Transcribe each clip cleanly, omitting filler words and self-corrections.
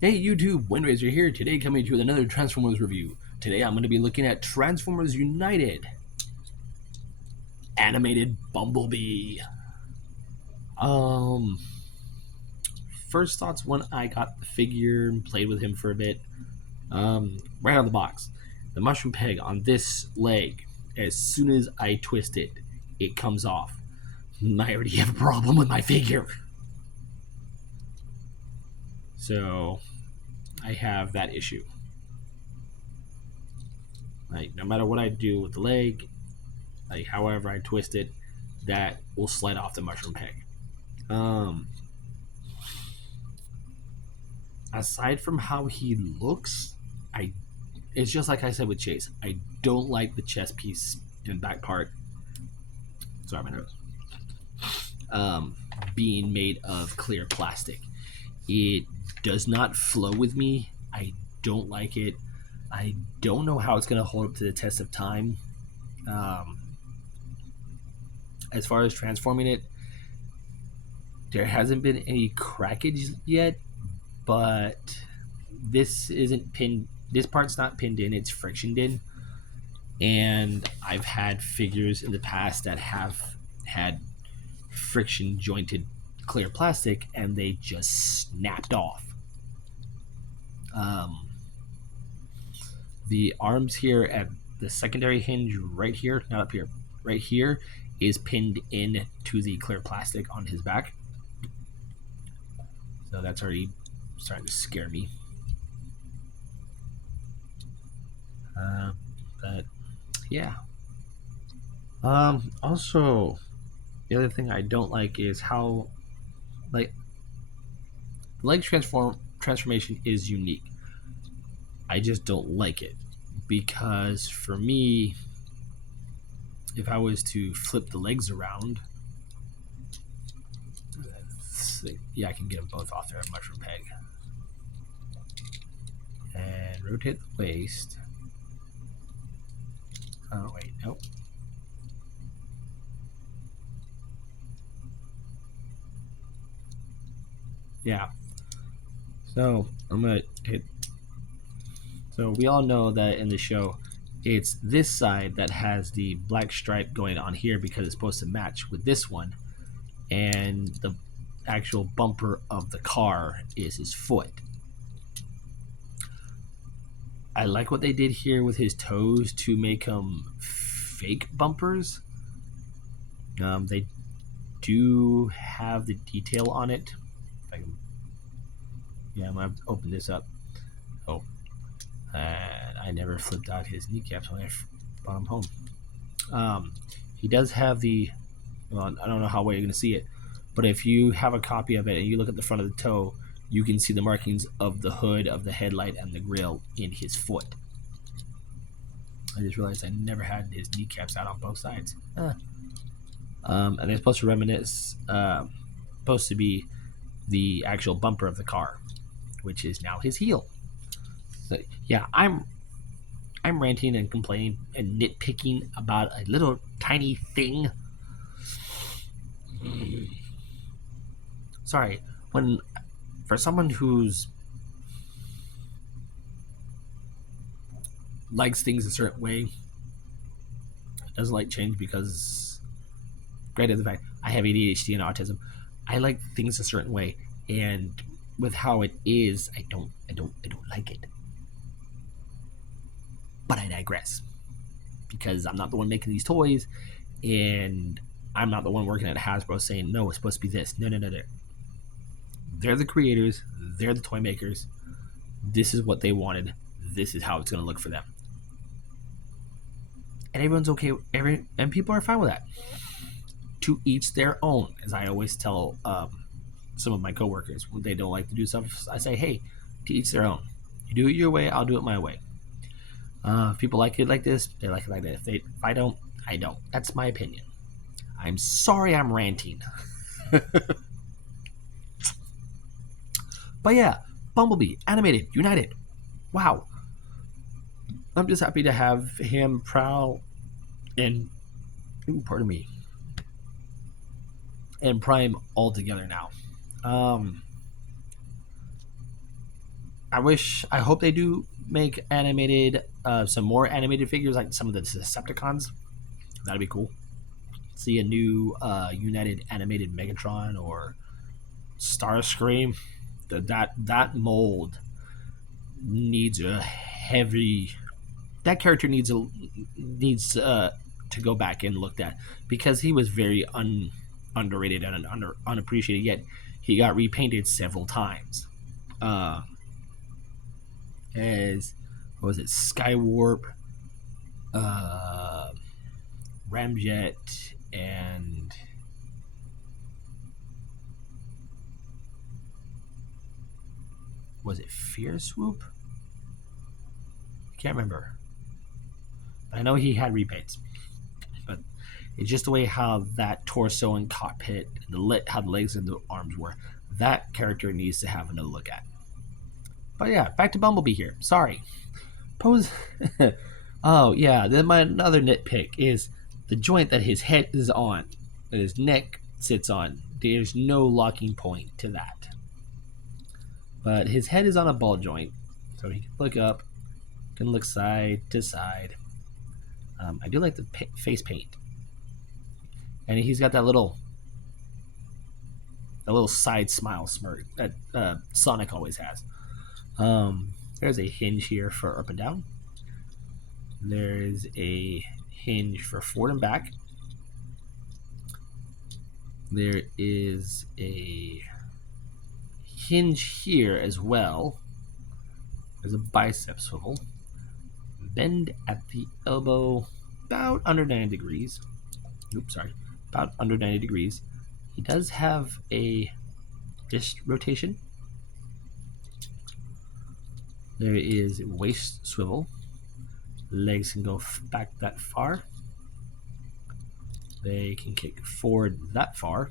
Hey YouTube, Windraiser here. Today coming to you with another Transformers review. Today I'm going to be looking at Transformers United animated Bumblebee. Um, First thoughts when I got the figure and played with him for a bit. Right out of the box, the mushroom peg on this leg, as soon as I twist it, it comes off. I already have a problem with my figure. So I have that issue. Like, no matter what I do with the leg, like however I twist it, that will slide off the mushroom peg. Um, Aside from how he looks, I it's just like I said with Chase. I don't like the chest piece and back part. Sorry, my nose. Being made of clear plastic, it does not flow with me. I don't like it. I don't know how it's going to hold up to the test of time. Um, as far as transforming it, there hasn't been any crackage yet, but this isn't pinned. This part's not pinned in; it's frictioned in. And I've had figures in the past that have had friction jointed clear plastic, and they just snapped off. Um, the arms here at the secondary hinge, right here, not up here, right here, is pinned in to the clear plastic on his back. So that's already starting to scare me. But yeah. Also, the other thing I don't like is how, like, leg transformation is unique. I just don't like it because for me, if I was to flip the legs around, yeah, I can get them both off their mushroom peg, and rotate the waist. Oh wait, nope. Yeah. So I'm gonna hit. So we all know that in the show, it's this side that has the black stripe going on here because it's supposed to match with this one, and the actual bumper of the car is his foot. I like what they did here with his toes to make them fake bumpers. They do have the detail on it. Yeah, I'm gonna open this up. Oh, and I never flipped out his kneecaps when I brought him home. He does have the. Well, I don't know how well you're gonna see it, but if you have a copy of it and you look at the front of the toe, you can see the markings of the hood, of the headlight, and the grill in his foot. I just realized I never had his kneecaps out on both sides. And they're supposed to reminisce, supposed to be the actual bumper of the car, which is now his heel. So, yeah, I'm ranting and complaining and nitpicking about a little tiny thing. Sorry, when for someone who's likes things a certain way, doesn't like change because, granted the fact I have ADHD and autism, I like things a certain way, and with how it is, I don't like it. But I digress because I'm not the one making these toys, and I'm not the one working at Hasbro saying no, it's supposed to be this. No. They're the creators. They're the toy makers. This is what they wanted. This is how it's going to look for them. And everyone's okay. And people are fine with that. To each their own, as I always tell some of my coworkers when they don't like to do stuff. I say, hey, to each their own. You do it your way. I'll do it my way. If people like it like this, they like it like that. If I don't, I don't. That's my opinion. I'm sorry I'm ranting. But yeah, Bumblebee, animated, United. Wow. I'm just happy to have him, Prowl, and pardon me, and Prime all together now. I hope they do make animated, some more animated figures like some of the Decepticons. That'd be cool. See a new United animated Megatron or Starscream. That mold needs a heavy. That character needs to go back and looked at because he was very underrated and unappreciated. Yet he got repainted several times. Uh, as what was it, Skywarp, uh, Ramjet, and was it Fear Swoop? I can't remember. I know he had repaints, but it's just the way how that torso and cockpit, how the legs and the arms were. That character needs to have another look at. But yeah, back to Bumblebee here. Sorry. Pose. Oh yeah. Then my another nitpick is the joint that his head is on, that his neck sits on. There's no locking point to that. But his head is on a ball joint, so he can look up, can look side to side. I do like the face paint, and he's got that little side smile smirk that Sonic always has. There's a hinge here for up and down. There's a hinge for forward and back. There is a hinge here as well. There's a bicep swivel. Bend at the elbow about under 90 degrees. Oops, sorry. About under 90 degrees. He does have a wrist rotation. There is a waist swivel. Legs can go back that far. They can kick forward that far.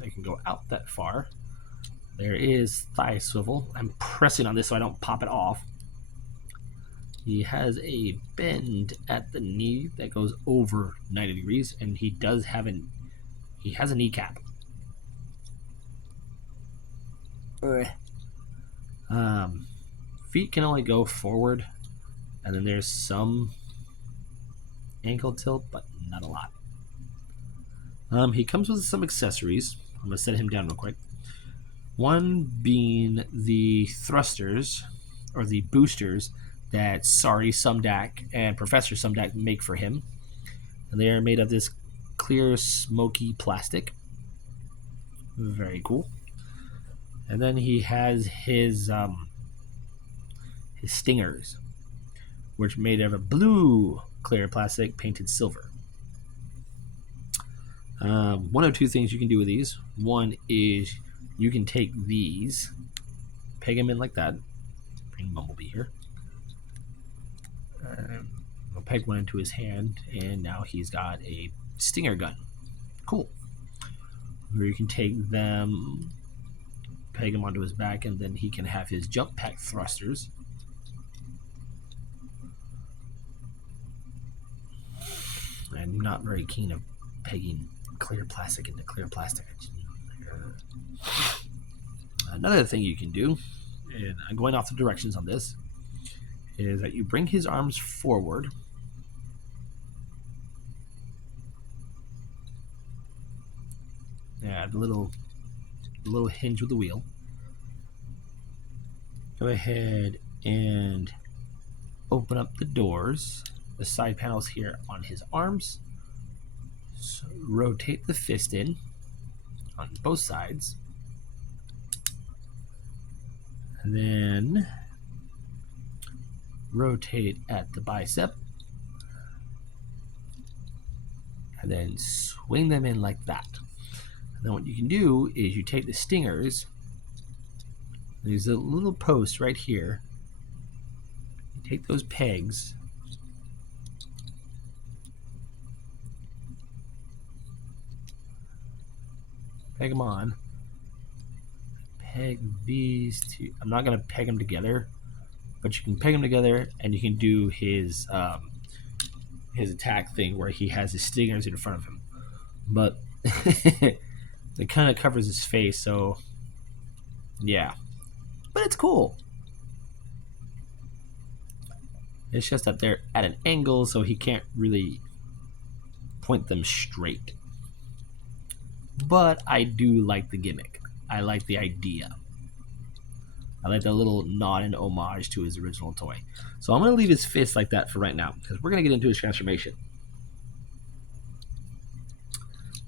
They can go out that far. There is thigh swivel. I'm pressing on this so I don't pop it off. He has a bend at the knee that goes over 90 degrees, and he has a kneecap. Feet can only go forward, and then there's some ankle tilt, but not a lot. He comes with some accessories. I'm gonna set him down real quick. One being the thrusters or the boosters that Sorry Sumdak and Professor Sumdak make for him. And they are made of this clear, smoky plastic. Very cool. And then he has his stingers, which are made of a blue clear plastic painted silver. One of two things you can do with these. One is you can take these, peg them in like that. Bring Bumblebee here. I'll peg one into his hand, and now he's got a stinger gun. Cool. Or you can take them, peg him onto his back, and then he can have his jump pack thrusters. I'm not very keen of pegging clear plastic into clear plastic. Another thing you can do, and I'm going off the directions on this, is that you bring his arms forward. Yeah, the little hinge with the wheel. Go ahead and open up the doors, the side panels here on his arms. So rotate the fist in on both sides. And then rotate at the bicep. And then swing them in like that. And then what you can do is you take the stingers. There's a little post right here. You take those pegs. Peg them on. Peg these two. I'm not going to peg them together, but you can peg them together, and you can do his attack thing where he has his stingers in front of him. But it kind of covers his face, so yeah. But it's cool. It's just that they're at an angle, so he can't really point them straight. But I do like the gimmick. I like the idea. I like the little nod and homage to his original toy. So I'm going to leave his fist like that for right now, because we're going to get into his transformation.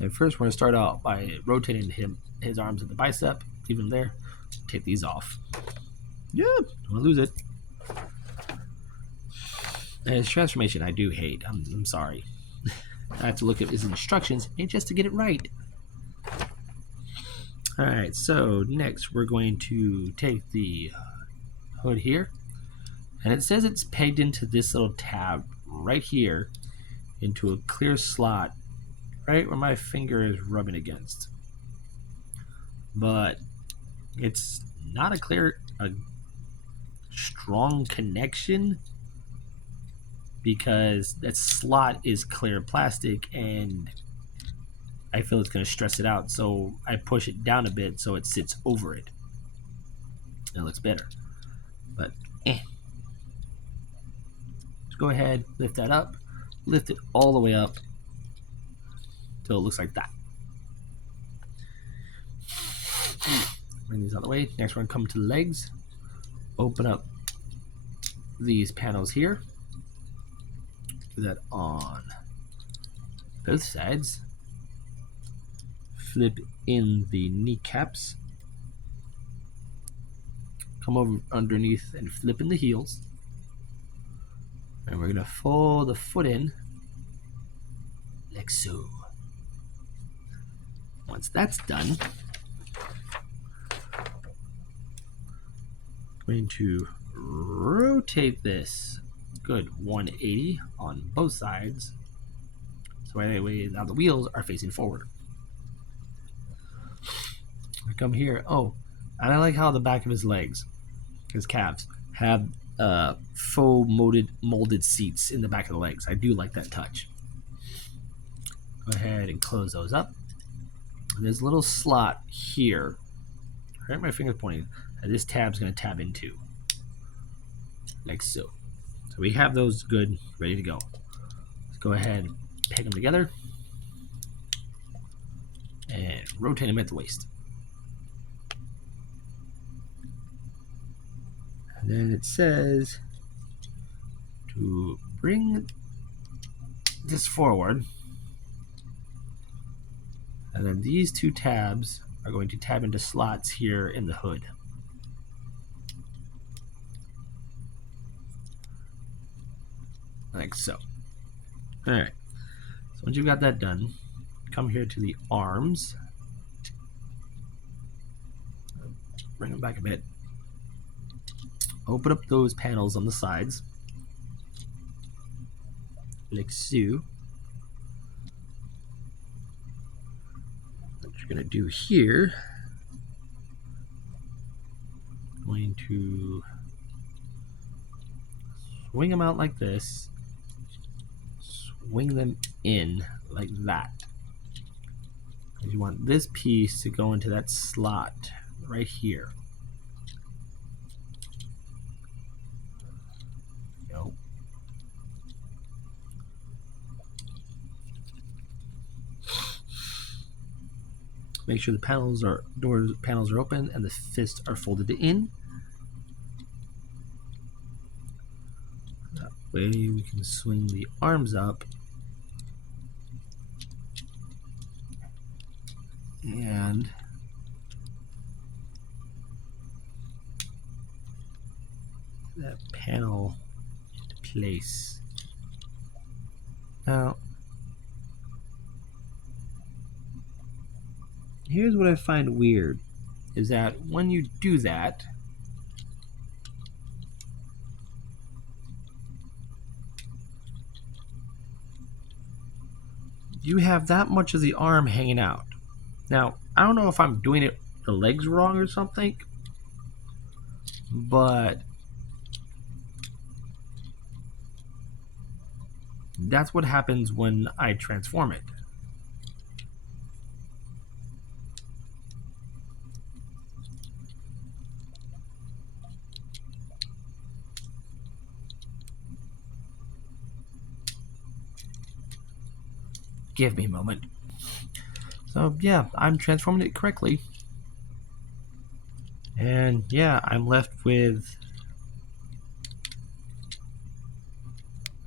And first, we're going to start out by rotating his arms at the bicep, leave him there, take these off. Yeah, don't want to lose it. And his transformation, I do hate. I'm sorry. I have to look at his instructions just to get it right. Alright, so next we're going to take the hood here, and it says it's pegged into this little tab right here into a clear slot right where my finger is rubbing against. But it's not a strong connection, because that slot is clear plastic and I feel it's going to stress it out, so I push it down a bit so it sits over it. It looks better. But let's go ahead, lift that up, lift it all the way up till it looks like that. Bring these out of the way. Next we're going to come to the legs. Open up these panels here. Do that on both sides. Flip in the kneecaps. Come over underneath and flip in the heels. And we're going to fold the foot in like so. Once that's done, I'm going to rotate this good 180 on both sides, so anyway now the wheels are facing forward. I come here, and I like how the back of his legs, his calves, have faux molded seats in the back of the legs. I do like that touch. Go ahead and close those up. And there's a little slot here, right, my finger's pointing, that this tab's going to tab into, like so. So we have those good, ready to go. Let's go ahead and peg them together and rotate them at the waist. And then it says to bring this forward, and then these two tabs are going to tab into slots here in the hood. Like so. Alright, so once you've got that done, come here to the arms, bring them back a bit, open up those panels on the sides, like so. What you're going to do here, going to swing them out like this, swing them in like that. And you want this piece to go into that slot right here. Go. Make sure the panels are open and the fists are folded in. That way we can swing the arms up and that panel into place. Now, here's what I find weird, is that when you do that, you have that much of the arm hanging out. Now, I don't know if I'm doing the legs wrong or something, but that's what happens when I transform it. Give me a moment. So yeah, I'm transforming it correctly. And yeah, I'm left with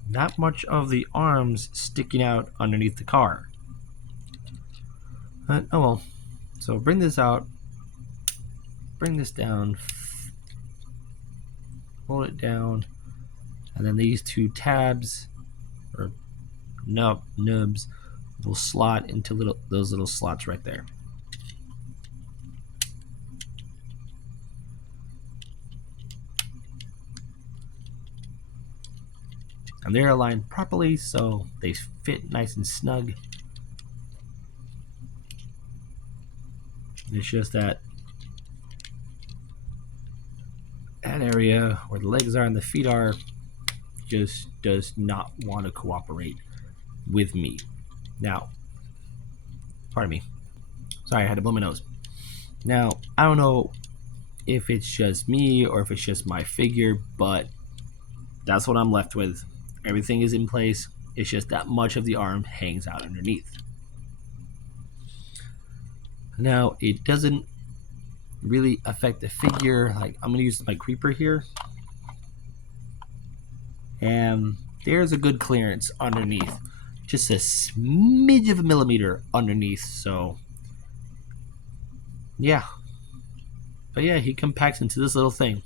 not much of the arms sticking out underneath the car. But, oh well. So bring this out, bring this down, hold it down, and then these two tabs, or nubs, will slot into those little slots right there. And they're aligned properly, so they fit nice and snug. It's just that area where the legs are and the feet are just does not want to cooperate with me. Now, pardon me. Sorry, I had to blow my nose. Now, I don't know if it's just me or if it's just my figure, but that's what I'm left with. Everything is in place. It's just that much of the arm hangs out underneath. Now, it doesn't really affect the figure. Like, I'm going to use my creeper here. And there's a good clearance underneath. Just a smidge of a millimeter underneath. So, yeah. But yeah, he compacts into this little thing.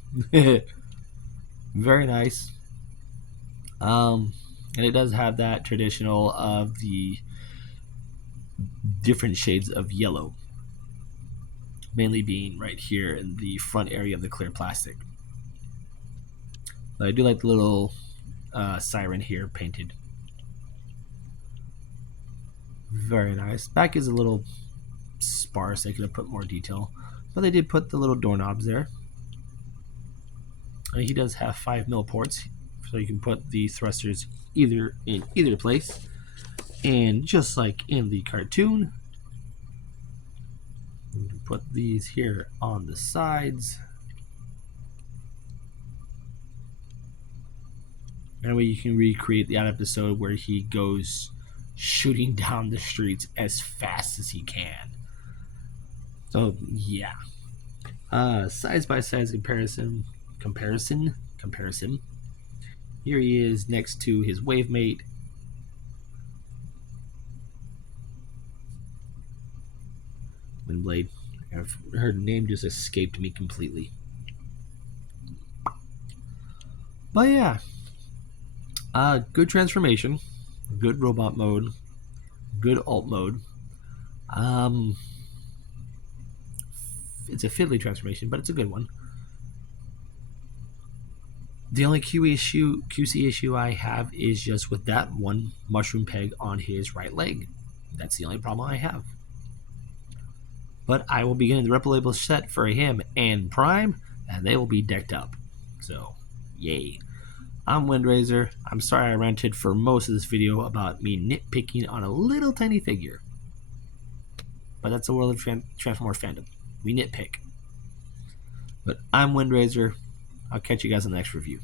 Very nice. And it does have that traditional of the different shades of yellow, mainly being right here in the front area of the clear plastic. But I do like the little siren here painted. Very nice. Back is a little sparse. They could have put more detail, but they did put the little doorknobs there. He does have 5mm ports, so you can put the thrusters in either place. And just like in the cartoon, you can put these here on the sides. That way you can recreate the episode where he goes shooting down the streets as fast as he can. So yeah, size by size comparison. Here he is next to his wave mate. Windblade. Her name just escaped me completely. But yeah, good transformation, good robot mode, good alt mode. It's a fiddly transformation, but it's a good one. The only QC issue I have is just with that one mushroom peg on his right leg. That's the only problem I have. But I will be getting the replicable set for him and Prime, and they will be decked up. So, yay. I'm Windrazer. I'm sorry I ranted for most of this video about me nitpicking on a little tiny figure. But that's the world of Transformers fandom. We nitpick. But I'm Windrazer. I'll catch you guys in the next review.